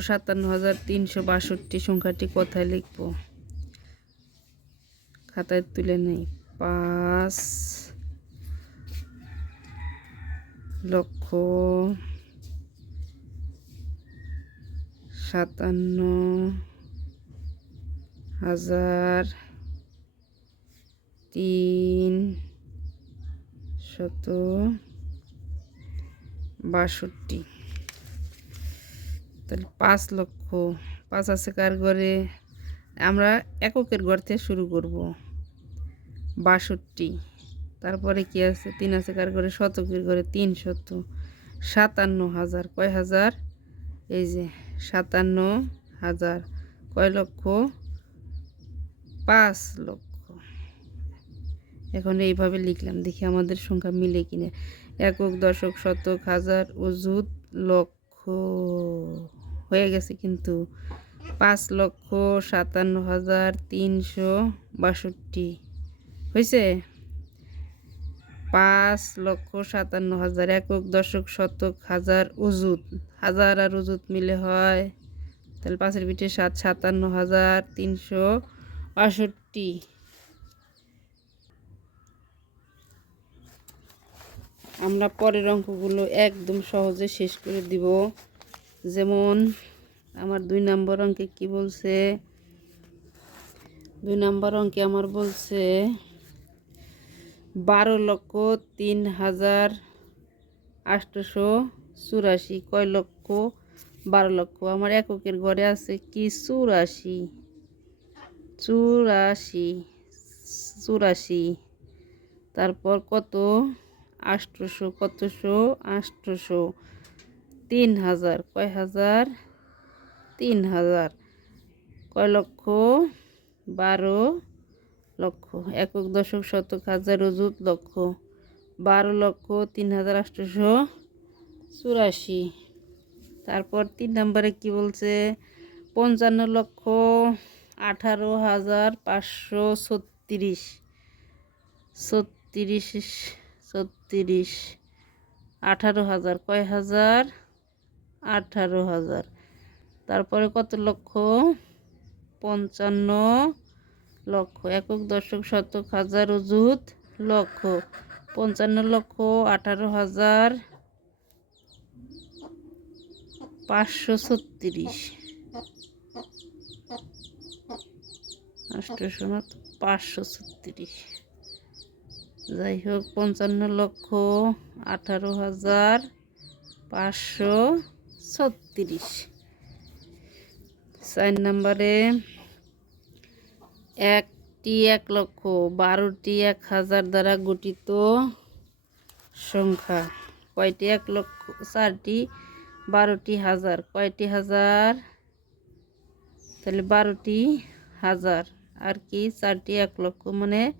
সাতান্ন হাজার তিনশো বাষট্টি সংখ্যাটি কোথায় লিখব? খাতায় তুলে নেই। পাঁচ লক্ষ সাতান্ন হাজার তিন শত বাষট্টি। তাহলে পাঁচ লক্ষ, পাঁচ আছে কার ঘরে? আমরা এককের ঘর থেকে শুরু করব। বাষট্টি। তারপরে কি আছে? তিন আছে কার ঘরে? শতকের ঘরে তিন শত। সাতান্ন হাজার। কয় হাজার? এই যে, সাতান্ন হাজার। কয় লক্ষ? পাঁচ লক্ষ। এখন এইভাবে লিখলাম, দেখি আমাদের সংখ্যা মিলে কিনা। একক, দশক, শতক, হাজার, অযুত, লক্ষ। হয়ে গেছে কিন্তু পাঁচ লক্ষ সাতান্ন হাজার তিনশো বাষট্টি। হয়েছে পাঁচ লক্ষ সাতান্ন হাজার একক দশক শতক হাজার অযুত হাজার আর অযুত মিলে হয় তাহলে পাঁচের পিঠে সাত, সাতান্ন হাজার তিনশো বাষট্টি। আমরা পরের অঙ্কগুলো একদম সহজে শেষ করে দিব। যেমন, আমার দুই নম্বর অঙ্কে কি বলছে? দুই নম্বর অঙ্কে আমার বলছে, বারো লক্ষ তিন হাজার আটশোশো চুরাশি। কয় লক্ষ? বারো লক্ষ। আমার এককের ঘরে আছে কি? চুরাশি। চুরাশি। চুরাশি। তারপর কত? আষ্টশো, কতশো? আষ্টশো। তিন হাজার। কয় হাজার? তিন হাজার। কয় লক্ষ? বারো লক্ষ। একক দশক শতক হাজার অযুত লক্ষ। বারো লক্ষ, তিন হাজার আটশোশো চুরাশি। তারপর তিন নম্বরে কি বলছে? পঞ্চান্ন লক্ষ আঠারো হাজার পাঁচশো ছত্রিশ। ছত্রিশ ছত্রিশ আঠারো হাজার, কয় হাজার? আঠারো হাজার। তারপরে কত লক্ষ? পঞ্চান্ন লক্ষ। একক দশক শতক হাজার অযুত লক্ষ। পঞ্চান্ন লক্ষ আঠারো হাজার পাঁচশো ছত্রিশ। আষ্টশো না পাঁচশো ছত্রিশ। যাই হোক পঞ্চান্ন লক্ষ আঠারো হাজার পাঁচশো ছত্রিশ। চার নম্বরে, একটি এক লক্ষ বারোটি এক হাজার দ্বারা গঠিত সংখ্যা। কয়টি এক লক্ষ, চারটি, বারোটি হাজার। কয়টি হাজার? তাহলে বারোটি হাজার। আর কি? চারটি এক লক্ষ মানে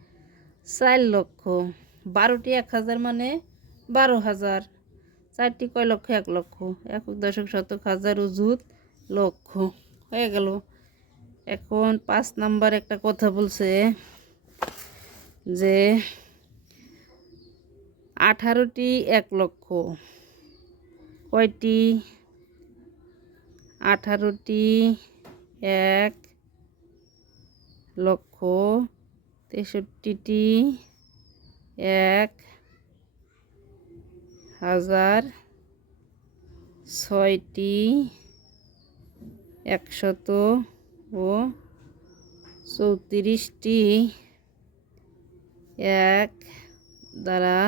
চার লক্ষ, বারোটি এক হাজার মানে বারো হাজার। চারটি কয় লক্ষ? এক লক্ষ। এক দশক শতক হাজার উজুত লক্ষ। হয়ে গেল। এখন পাঁচ নাম্বার একটা কথা বলছে যে আঠারোটি এক লক্ষ। কয়টি? আঠারোটি এক লক্ষ। তেষট্টিটি, এক হাজার ছয়টি, একশত ও চৌত্রিশটি। এক দ্বারা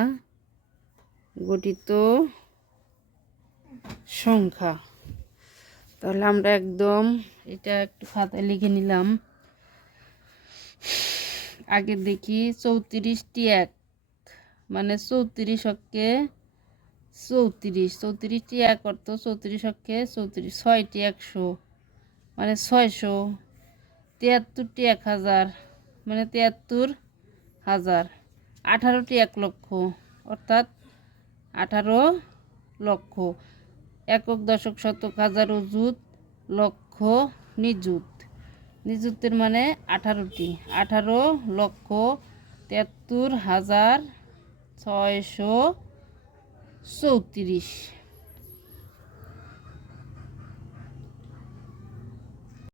গঠিত সংখ্যা। তাহলে আমরা একদম এটা একটু খাতায় লিখে নিলাম। আগে দেখি চৌত্রিশটি এক। মানে চৌত্রিশ অক্ষে চৌত্রিশ। চৌত্রিশটি এক অর্থ চৌত্রিশ অক্ষে চৌত্রিশ, ছয়টি একশো। মানে ছয়শো। তিয়াত্তরটি এক হাজার। মানে তিয়াত্তর হাজার। আঠারোটি এক লক্ষ। অর্থাৎ আঠারো লক্ষ। একক দশক শতক হাজার অযুত লক্ষ নিযুত। নিযুতের মানে আঠারোটি। আঠারো লক্ষ তেত্তর হাজার ছয়শো চৌত্রিশ।